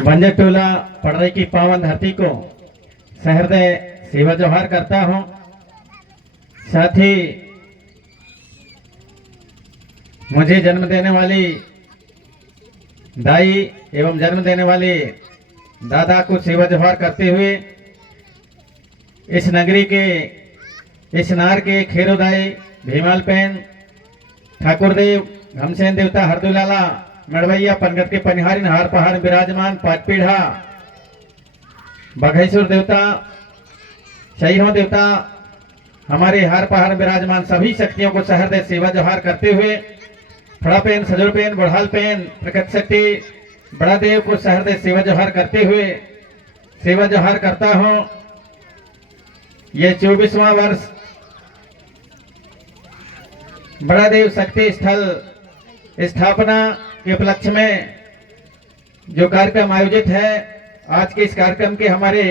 बंजर टोला पड़रई की पावन धरती को सहृदय सेवा जोहार करता हूं। साथ ही मुझे जन्म देने वाली दाई एवं जन्म देने वाले दादा को सेवा जोहार करते हुए इस नगरी के इस नार के खेरोदाई भीमाल पेन ठाकुर देव घमसेन देवता हरदुलाला मड़वैया पनगत के पनिहारी हार पहाड़ विराजमान पाटपीढ़ा बघेश्वर देवता शहीरों देवता हमारे हार पहाड़ विराजमान सभी शक्तियों को सहृदय सेवा जोहार करते हुए फड़ा पेन सजोर पेन बुढ़ाल पेन प्रकट शक्ति बड़ा देव को सहृदय सेवा जोहार करते हुए सेवा जोहार करता हूं। ये 24वां वर्ष बड़ा देव शक्ति स्थल स्थापना के उपलक्ष्य में जो कार्यक्रम आयोजित है, आज के इस कार्यक्रम के हमारे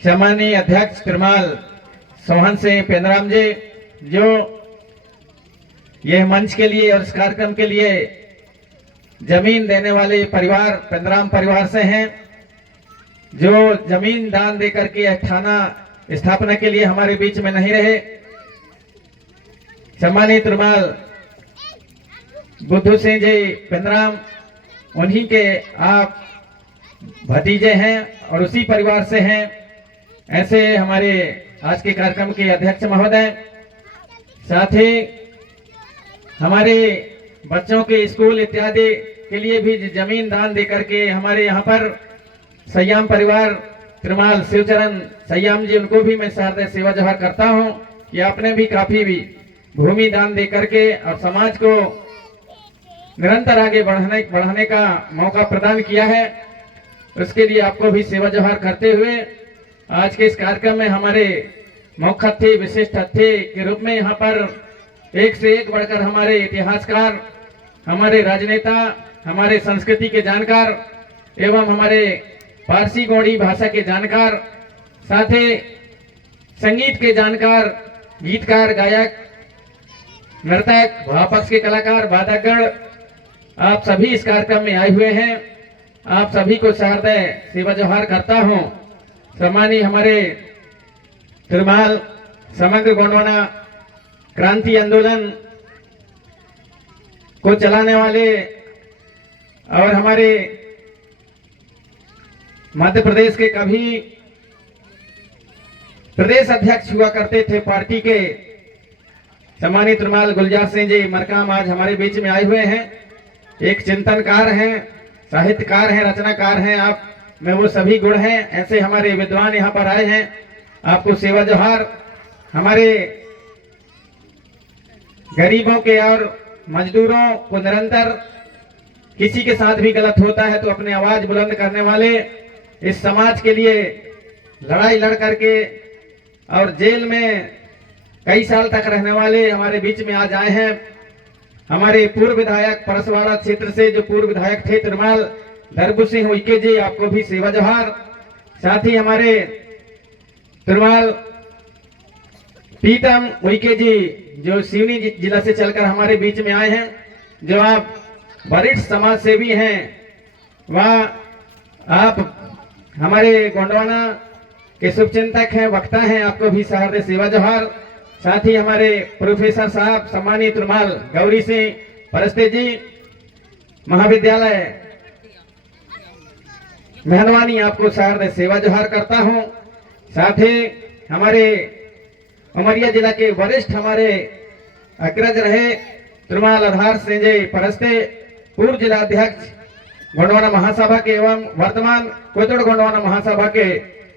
सम्मानीय अध्यक्ष तिरमाल सोहन सिंह पेंद्राम जी जो यह मंच के लिए और इस कार्यक्रम के लिए जमीन देने वाले परिवार पेंद्राम परिवार से हैं, जो जमीन दान देकर के यह थाना स्थापना के लिए हमारे बीच में नहीं रहे। सम्मानीय तिरमाल बुद्धू सिंह जी पेंद्राम उन्हीं के आप भतीजे हैं और उसी परिवार से हैं। ऐसे हमारे आज के कार्यक्रम के अध्यक्ष महोदय, साथ ही हमारे बच्चों के स्कूल इत्यादि के लिए भी जमीन दान देकर के हमारे यहाँ पर सयाम परिवार तिरमाल शिवचरण सयाम जी, उनको भी मैं सहृदय सेवा जोहार करता हूँ कि आपने भी काफी भी भूमि दान देकर के और समाज को निरंतर आगे बढ़ाने का मौका प्रदान किया है। उसके लिए आपको भी सेवा जोहार करते हुए आज के इस कार्यक्रम में हमारे मुख्य अतिथि विशिष्ट अतिथि के रूप में यहाँ पर एक से एक बढ़कर हमारे इतिहासकार, हमारे राजनेता, हमारे संस्कृति के जानकार एवं हमारे पारसी गौड़ी भाषा के जानकार, साथ ही संगीत के जानकार, गीतकार, गायक, नर्तक, भावपक्ष के कलाकार, वादकगण, आप सभी इस कार्यक्रम में आए हुए हैं। आप सभी को सहृदय सेवा जोहार करता हूं। सम्मानीय हमारे तिरमाल समग्र गोंडवाना क्रांति आंदोलन को चलाने वाले और हमारे मध्य प्रदेश के कभी प्रदेश अध्यक्ष हुआ करते थे पार्टी के सम्मानित तिरमाल गुलजार सिंह जी मरकाम आज हमारे बीच में आए हुए हैं। एक चिंतनकार हैं, साहित्यकार हैं, रचनाकार हैं, आप में वो सभी गुण हैं। ऐसे हमारे विद्वान यहाँ पर आए हैं। आपको सेवा जोहार। हमारे गरीबों के और मजदूरों को निरंतर किसी के साथ भी गलत होता है तो अपनी आवाज बुलंद करने वाले, इस समाज के लिए लड़ाई लड़ करके और जेल में कई साल तक रहने वाले हमारे बीच में आज आए हैं। हमारे पूर्व विधायक परसवाड़ा क्षेत्र से जो पूर्व विधायक थे तिरमाल दरबू सिंह उइके जी, आपको भी सेवा जोहार। साथ ही हमारे तिरमाल पीतम उइके जी जो सिवनी जिला से चलकर हमारे बीच में आए हैं, जो आप वरिष्ठ समाज सेवी हैं, वह आप हमारे गोंडवाना के शुभचिंतक हैं, वक्ता हैं, आपको भी सहृदय सेवा जोहार। साथ ही हमारे प्रोफेसर साहब सम्मानीय तिरमाल गौरी सिंह परस्ते जी महाविद्यालय मेहनवानी, आपको सहृदय सेवा जोहार करता हूं। साथ ही हमारे उमरिया जिला के वरिष्ठ हमारे अग्रज रहे तिरमाल आधार सिंह जी परस्ते, पूर्व जिला अध्यक्ष गोंडवाना महासभा के एवं वर्तमान कोतुड़ गोंडवाना महासभा के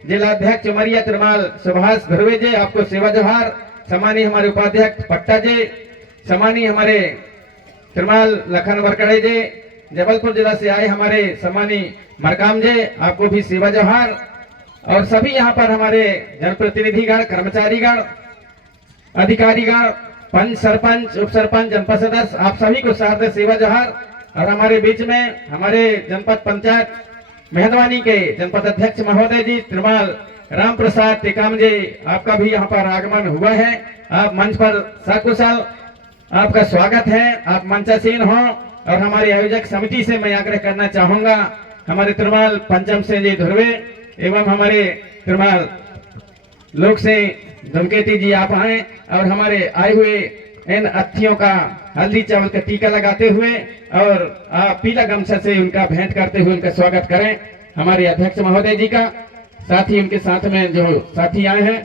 जिला अध्यक्ष उमरिया तिरमाल सुभाष ध्रुवे जी, आपको सेवा जोहार। सम्मानीय हमारे उपाध्यक्ष पट्टा जी, सम्मानीय हमारे तिरमाल लखन वरकड़े जी, जबलपुर जिला से आए हमारे सम्मानीय मरकाम जी, आपको भी सेवा जोहार। और सभी यहाँ पर हमारे जनप्रतिनिधिगण, कर्मचारीगण, अधिकारीगण, पंच, सरपंच, उप सरपंच, जनपद सदस्य, आप सभी को सहृदय सेवा जोहार। और हमारे बीच में हमारे जनपद पंचायत मेहनवानी के जनपद अध्यक्ष महोदय जी तिरमाल राम प्रसाद टेकाम जी, आपका भी यहाँ पर आगमन हुआ है। आप मंच पर सकुशल, आपका स्वागत है। आप मंचासीन हो। और हमारी आयोजक समिति से मैं आग्रह करना चाहूंगा हमारे तिरमाल पंचम सिंह जी धुर्वे एवं हमारे तिरमाल लोक सिंह धूमकेती जी आप आए और हमारे आए हुए इन अतिथियों का हल्दी चावल का टीका लगाते हुए और पीला गमछा से उनका भेंट करते हुए उनका स्वागत करें हमारे अध्यक्ष महोदय जी का। साथ ही उनके साथ में जो साथी आए हैं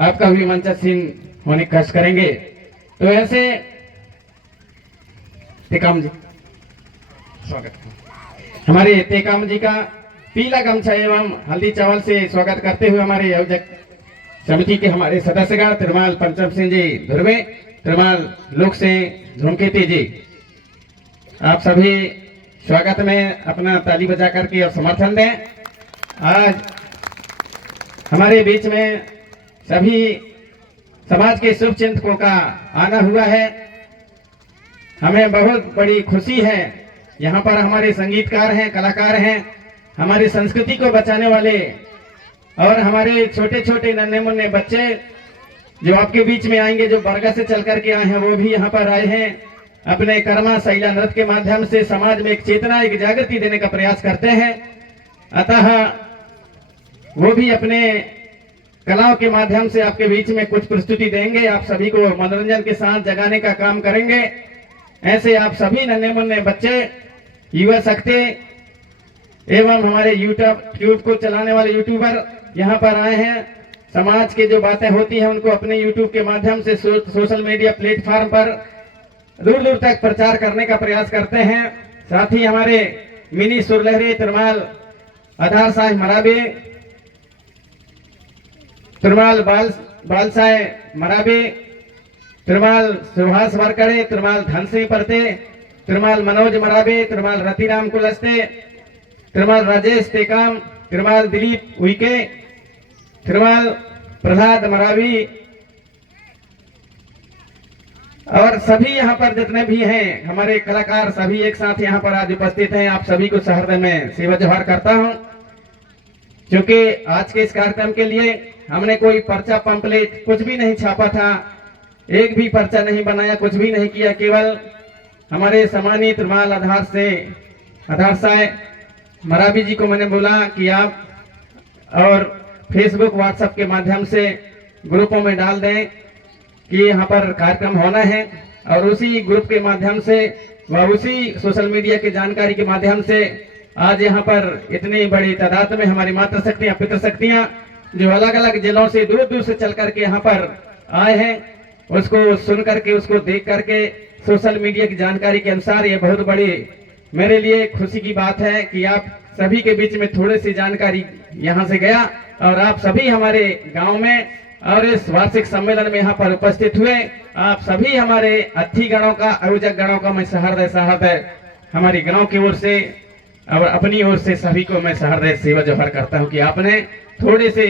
आपका भी मंचासीन होने कष्ट करेंगे। तो ऐसे टेकाम जी स्वागत हमारे टेकाम जी का पीला गमछा एवं हल्दी चावल से स्वागत करते हुए हमारे आयोजक समिति के हमारे सदस्यगण तिरमाल पंचम सिंह जी धुर्वे, तिरमाल लोक सिंह धूमकेती जी, आप सभी स्वागत में अपना ताली बजा करके और समर्थन दें। आज हमारे बीच में सभी समाज के शुभ चिंतकों का आना हुआ है, हमें बहुत बड़ी खुशी है। यहाँ पर हमारे संगीतकार हैं, कलाकार हैं, हमारी संस्कृति को बचाने वाले और हमारे छोटे छोटे नन्हे मुन्ने बच्चे जो आपके बीच में आएंगे, जो बरगा से चल करके आए हैं, वो भी यहाँ पर आए हैं। अपने कर्मा शैला नृत्य के माध्यम से समाज में एक चेतना, एक जागृति देने का प्रयास करते हैं। अतः वो भी अपने कलाओं के माध्यम से आपके बीच में कुछ प्रस्तुति देंगे, आप सभी को मनोरंजन के साथ जगाने का काम करेंगे। ऐसे आप सभी नन्हे मुन्ने बच्चे, युवा शक्ति एवं हमारे यूट्यूब को चलाने वाले यूट्यूबर यहाँ पर आए हैं। समाज के जो बातें होती हैं उनको अपने यूट्यूब के माध्यम से सोशल मीडिया प्लेटफॉर्म पर दूर दूर तक प्रचार करने का प्रयास करते हैं। साथ ही हमारे मिनी सुरलहरी तिरमाल आधार साह मराबे, तिरमाल बालसाय मराबे, तिरमाल सुभाष वरकड़े, तिरमाल धनसिंह परते, तिरमाल मनोज मराबे, तिरमाल रतिराम कुलस्ते, तिरमाल राजेश टेकाम, तिरमाल दिलीप उइके, तिरमाल प्रहलाद मरावी और सभी यहाँ पर जितने भी हैं हमारे कलाकार सभी एक साथ यहाँ पर आज उपस्थित हैं। आप सभी को सहृदय में सेवा जोहार करता हूँ। क्योंकि आज के इस कार्यक्रम के लिए हमने कोई पर्चा पंपलेट कुछ भी नहीं छापा था, एक भी पर्चा नहीं बनाया, कुछ भी नहीं किया। केवल हमारे सम्मानित तिरमाल आधार साय मरावी जी को मैंने बोला कि आप और फेसबुक व्हाट्सएप के माध्यम से ग्रुपों में डाल दें कि यहाँ पर कार्यक्रम होना है, और उसी ग्रुप के माध्यम से व उसी सोशल मीडिया की जानकारी के माध्यम से आज यहाँ पर इतनी बड़ी तादाद में हमारी मातृशक्तियाँ पितृशक्तियाँ जो अलग अलग जिलों से दूर दूर से चल करके यहाँ पर आए हैं, उसको सुन करके, उसको देख करके सोशल मीडिया की जानकारी के अनुसार ये बहुत बड़ी मेरे लिए खुशी की बात है कि आप सभी के बीच में थोड़ी सी जानकारी यहाँ से गया और आप सभी हमारे गांव में और इस वार्षिक सम्मेलन में यहाँ पर उपस्थित हुए। आप सभी हमारे अतिथि गणों का, आयोजक गणों का मैं सहृदय हमारी गांव की ओर से और अपनी ओर से सभी को मैं सहृदय सेवा जोहार करता हूँ कि आपने थोड़ी सी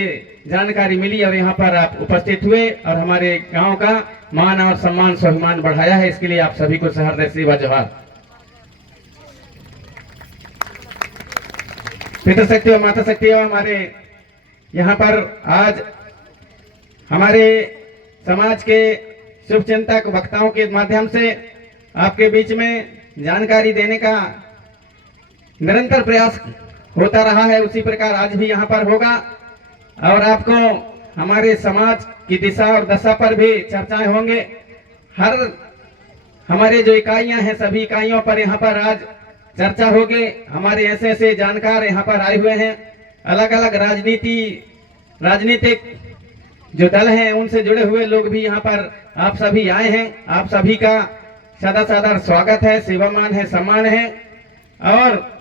जानकारी मिली और यहाँ पर आप उपस्थित हुए और हमारे गांव का मान और सम्मान स्वाभिमान बढ़ाया है। इसके लिए आप सभी को सहृदय सेवा जोहार। पितृशक्ति और माता शक्ति हमारे यहाँ पर आज हमारे समाज के शुभ चिंतक वक्ताओं के माध्यम से आपके बीच में जानकारी देने का निरंतर प्रयास होता रहा है, उसी प्रकार आज भी यहाँ पर होगा और आपको हमारे समाज की दिशा और दशा पर भी चर्चाएं होंगे। हर हमारे जो इकाइयां हैं सभी इकाइयों पर यहाँ पर आज चर्चा होगी। हमारे ऐसे ऐसे जानकार यहाँ पर आए हुए हैं, अलग अलग राजनीतिक जो दल हैं उनसे जुड़े हुए लोग भी यहाँ पर आप सभी आए हैं। आप सभी का सदा सादर स्वागत है, सेवामान है, सम्मान है। और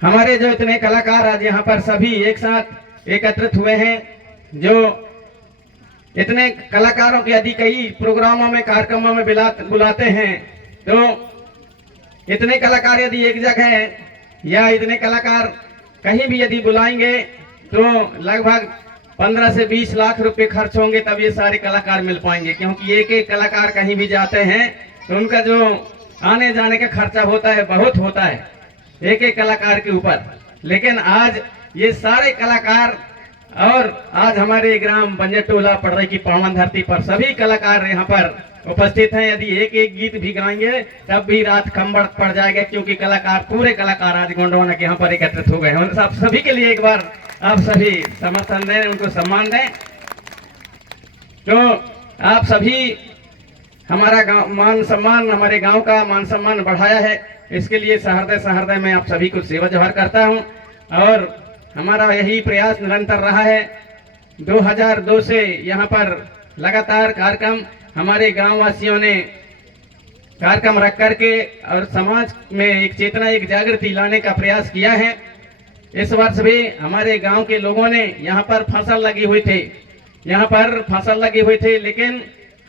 हमारे जो इतने कलाकार आज यहाँ पर सभी एक साथ एकत्रित हुए हैं, जो इतने कलाकारों के यदि कई प्रोग्रामों में, कार्यक्रमों में बुलाते हैं, तो इतने कलाकार यदि एक जगह हैं या इतने कलाकार कहीं भी यदि बुलाएंगे तो लगभग 15 से 20 लाख रुपए खर्च होंगे, तब ये सारे कलाकार मिल पाएंगे। क्योंकि एक एक कलाकार कहीं भी जाते हैं तो उनका जो आने जाने का खर्चा होता है बहुत होता है एक एक कलाकार के ऊपर। लेकिन आज ये सारे कलाकार और आज हमारे ग्राम बंजटोला पड़रई की पावन धरती पर सभी कलाकार यहाँ पर उपस्थित हैं। यदि एक एक गीत भी गाएंगे तब भी रात कम पड़ जाएगा, क्योंकि कलाकार, पूरे कलाकार आज गोंडवाना के यहाँ पर एकत्रित हो गए हैं। आप सभी के लिए एक बार आप सभी समर्थन दें, उनको सम्मान दें। जो आप सभी हमारा गाँव मान सम्मान, हमारे गांव का मान सम्मान बढ़ाया है, इसके लिए सहृदय मैं आप सभी को सेवा जोहार करता हूं। और हमारा यही प्रयास निरंतर रहा है। 2002 से यहाँ पर लगातार कार्यक्रम हमारे गांव वासियों ने कार्यक्रम रख करके और समाज में एक चेतना, एक जागृति लाने का प्रयास किया है। इस वर्ष भी हमारे गांव के लोगों ने यहाँ पर फसल लगी हुई थे, लेकिन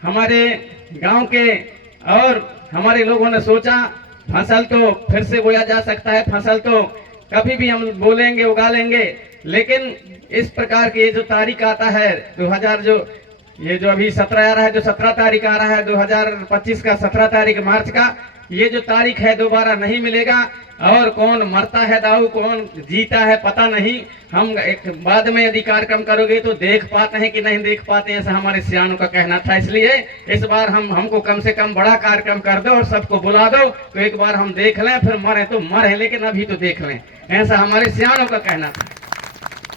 हमारे गांव के और हमारे लोगों ने सोचा फसल तो फिर से बोया जा सकता है, फसल तो कभी भी हम बोलेंगे उगा लेंगे, लेकिन इस प्रकार की ये जो तारीख आता है 2000 जो अभी 17 आ रहा है, जो 17 तारीख आ रहा है 2025 का 17 तारीख मार्च का, ये जो तारीख है दोबारा नहीं मिलेगा। और कौन मरता है दाऊ, कौन जीता है पता नहीं। हम एक बाद में यदि कार्यक्रम करोगे तो देख पाते हैं कि नहीं देख पाते, ऐसा हमारे सियानों का कहना था। इसलिए इस बार हमको कम से कम बड़ा कार्यक्रम कर दो और सबको बुला दो, तो एक बार हम देख लें, फिर मरे तो मरे, लेकिन अभी तो देख लें, ऐसा हमारे सियानों का कहना था।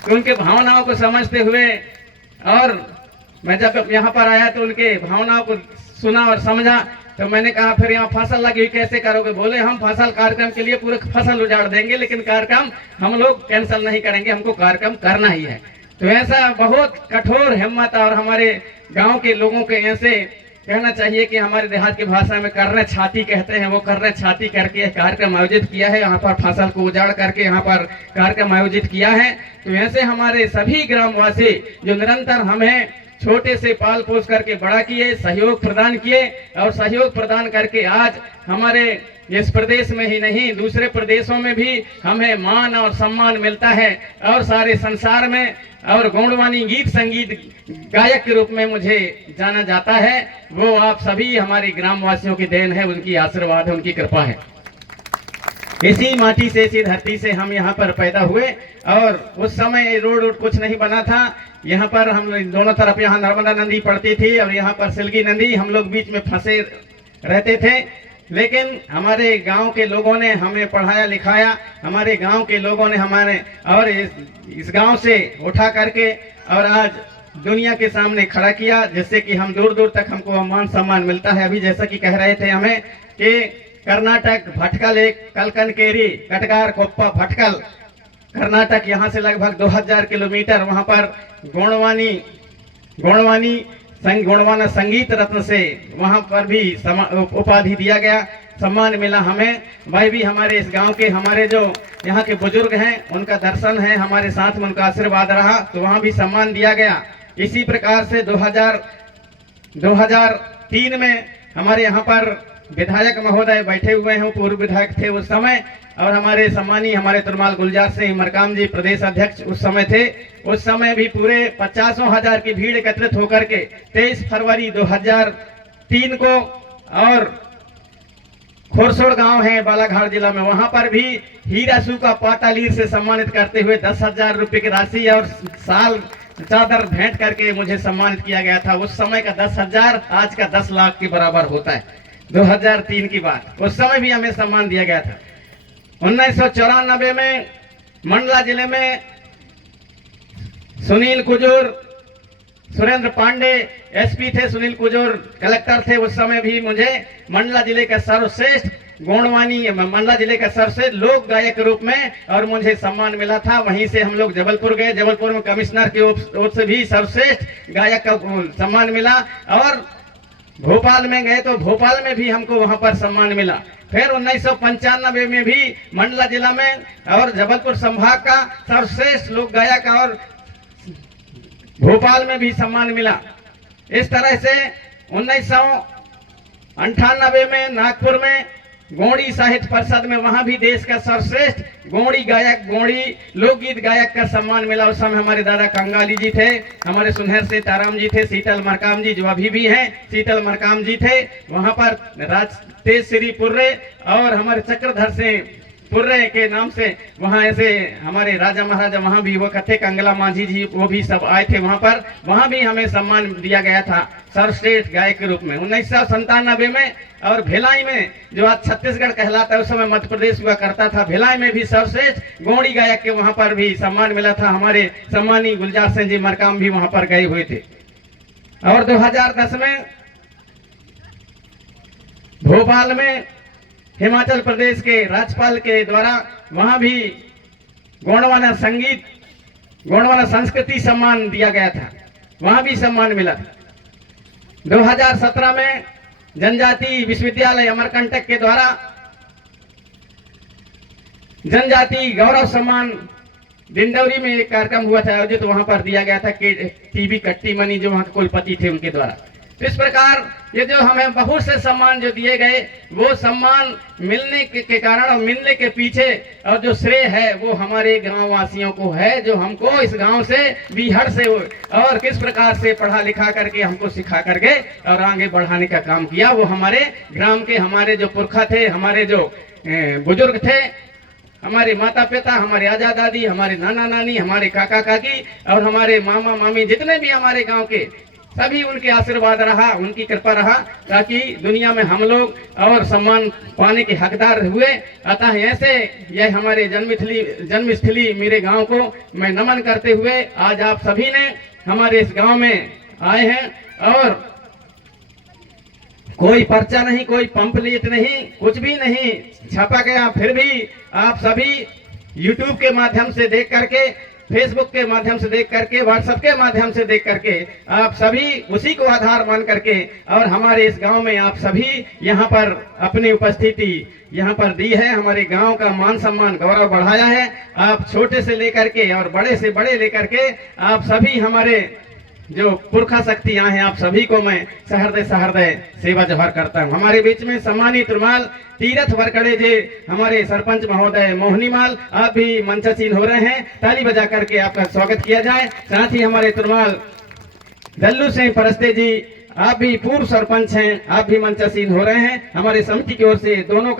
तो उनके भावनाओं को समझते हुए, और मैं जब यहाँ पर आया तो उनके भावनाओं को सुना और समझा, तो मैंने कहा फिर यहाँ फसल लगी हुई कैसे करोगे? बोले हम फसल कार्यक्रम के लिए पूरे फसल उजाड़ देंगे, लेकिन कार्यक्रम हम लोग कैंसिल नहीं करेंगे, हमको कार्यक्रम करना ही है। तो ऐसा बहुत कठोर हिम्मत, और हमारे गांव के लोगों के ऐसे कहना चाहिए कि हमारे देहात की भाषा में कर्रे छाती कहते हैं, वो कर्रे छाती करके कार्यक्रम आयोजित किया है। यहाँ पर फसल को उजाड़ करके यहाँ पर कार्यक्रम आयोजित किया है। तो ऐसे हमारे सभी ग्रामवासी जो निरंतर हमें छोटे से पाल पोस करके बड़ा किए, सहयोग प्रदान किए, और सहयोग प्रदान करके आज हमारे इस प्रदेश में ही नहीं दूसरे प्रदेशों में भी हमें मान और सम्मान मिलता है, और सारे संसार में, और गोंडवानी गीत संगीत गायक के रूप में मुझे जाना जाता है। वो आप सभी हमारे ग्रामवासियों की देन है, उनकी आशीर्वाद है, उनकी कृपा है। इसी माटी से, इसी धरती से हम यहाँ पर पैदा हुए, और उस समय रोड कुछ नहीं बना था। यहाँ पर हम दोनों तरफ यहाँ नर्मदा नदी पड़ती थी, और यहाँ पर सिलगी नदी, हम लोग बीच में फंसे रहते थे। लेकिन हमारे गांव के लोगों ने हमें पढ़ाया लिखाया, हमारे गांव के लोगों ने हमारे और इस गांव से उठा करके और आज दुनिया के सामने खड़ा किया, जिससे कि हम दूर दूर तक हमको मान सम्मान मिलता है। अभी जैसा कि कह रहे थे हमें कि कर्नाटक भटकल, एक कलकनकेरी कटगार कोप्पा भटकल कर्नाटक, यहाँ से लगभग 2000 किलोमीटर, वहाँ पर गोंडवाना संगीत रत्न से वहाँ पर भी उपाधि दिया गया, सम्मान मिला हमें। भाई भी हमारे इस गांव के, हमारे जो यहाँ के बुजुर्ग हैं, उनका दर्शन है हमारे साथ में, उनका आशीर्वाद रहा, तो वहाँ भी सम्मान दिया गया। इसी प्रकार से 2003 में हमारे यहाँ पर विधायक महोदय बैठे हुए हैं, पूर्व विधायक थे उस समय, और हमारे सम्मानी हमारे तुरमाल गुलजार सिंह मरकाम जी प्रदेश अध्यक्ष उस समय थे। उस समय भी पूरे 50,000 की भीड़ एकत्रित होकर के 23 फरवरी 2003 को, और खोरसोड़ गांव है बालाघाट जिला में, वहां पर भी हीरासू का पाटालीर से सम्मानित करते हुए 10,000 रुपए की राशि और साल चादर भेंट करके मुझे सम्मानित किया गया था। उस समय का 10,000 आज का 10 लाख के बराबर होता है। 2003 की बात, उस समय भी हमें सम्मान दिया गया था। 1994 में मंडला जिले में सुनील कुजूर, सुरेंद्र पांडे एसपी थे, सुनील कुजूर कलेक्टर थे। उस समय भी मुझे मंडला जिले का सर्वश्रेष्ठ गोंडवानी, मंडला जिले का सर्वश्रेष्ठ लोक गायक के रूप में और मुझे सम्मान मिला था। वहीं से हम लोग जबलपुर गए, जबलपुर में कमिश्नर की ओर से भी सर्वश्रेष्ठ गायक का सम्मान मिला, और भोपाल में गए तो भोपाल में भी हमको वहां पर सम्मान मिला। फिर 1995 में भी मंडला जिला में और जबलपुर संभाग का सर्वश्रेष्ठ लोक गायक और भोपाल में भी सम्मान मिला। इस तरह से 1998 में नागपुर में गोंडी साहित्य परिषद में, वहां भी देश का सर्वश्रेष्ठ गोंडी गायक, गोंडी लोकगीत गायक का सम्मान मिला। उस समय हमारे दादा कंगाली जी थे, हमारे सुनहर से ताराम जी थे, शीतल मरकाम जी जो अभी भी हैं, शीतल मरकाम जी थे। वहां पर तेज श्री पुर्रे और हमारे चक्रधर से पुर्रे के नाम से वहाँ ऐसे हमारे राजा महाराजा वहाँ भी वो कथे कंगला मांझी जी वो भी सब आए थे वहाँ पर। वहाँ भी हमें सम्मान दिया गया था सर्वश्रेष्ठ गायक के रूप में 1997 में। और भिलाई में जो आज छत्तीसगढ़ कहलाता है उस समय मध्य प्रदेश हुआ करता था, भिलाई में भी सर्वश्रेष्ठ गोंड़ी गायक के वहाँ पर भी सम्मान मिला था। हमारे सम्मानी गुलजार सिंह जी मरकाम भी वहाँ पर गए हुए थे। और 2010 में भोपाल में हिमाचल प्रदेश के राज्यपाल के द्वारा वहां भी गोंडवाना संगीत गोंडवाना संस्कृति सम्मान दिया गया था, वहां भी सम्मान मिला था। 2017 में जनजाति विश्वविद्यालय अमरकंटक के द्वारा जनजाति गौरव सम्मान दिंडौरी में एक कार्यक्रम हुआ था आयोजित, तो वहां पर दिया गया था कि टीबी कट्टी मनी जो वहां के कुलपति थे उनके द्वारा। तो इस प्रकार ये जो हमें बहुत से सम्मान जो दिए गए वो सम्मान मिलने के कारण और मिलने के पीछे और जो श्रेय है वो हमारे गांव वासियों को है, जो हमको इस गांव से बीहड़ से और किस प्रकार से पढ़ा लिखा करके हमको सिखा करके और आगे बढ़ाने का काम किया। वो हमारे ग्राम के हमारे जो पुरखा थे, हमारे जो बुजुर्ग थे, हमारे माता पिता, हमारे आजा दादी, हमारे नाना नानी, हमारे काका काकी और हमारे मामा मामी, जितने भी हमारे गांव के सभी उनके आशीर्वाद रहा, उनकी कृपा रहा, ताकि दुनिया में हम लोग और सम्मान पाने के हकदार हुए। अतः ऐसे यह हमारे जन्मस्थली मेरे गांव को मैं नमन करते हुए आज आप सभी ने हमारे इस गांव में आए हैं और कोई पर्चा नहीं, कोई पंपलेट नहीं, कुछ भी नहीं छापा गया, फिर भी आप सभी YouTube के माध्यम से देख करके, फेसबुक के माध्यम से देख करके, व्हाट्सएप के माध्यम से देख करके आप सभी उसी को आधार मान करके और हमारे इस गांव में आप सभी यहाँ पर अपनी उपस्थिति यहाँ पर दी है, हमारे गांव का मान सम्मान गौरव बढ़ाया है। आप छोटे से लेकर के और बड़े से बड़े लेकर के आप सभी हमारे जो पुरखा शक्तियां हैं, आप सभी को मैं सहृदय सेवा जोहार करता हूं। हमारे बीच में सम्मानित रुमाल तीरथ वरकड़े जी हमारे सरपंच महोदय मोहनी माल, आप भी मंचासीन हो रहे हैं, ताली बजा करके आपका स्वागत किया जाए। साथ ही हमारे तुरमाल दल्लू सिंह परस्ते जी, आप भी पूर्व सरपंच हैं, आप भी मंचासीन हो रहे हैं। हमारे समिति की ओर से दोनों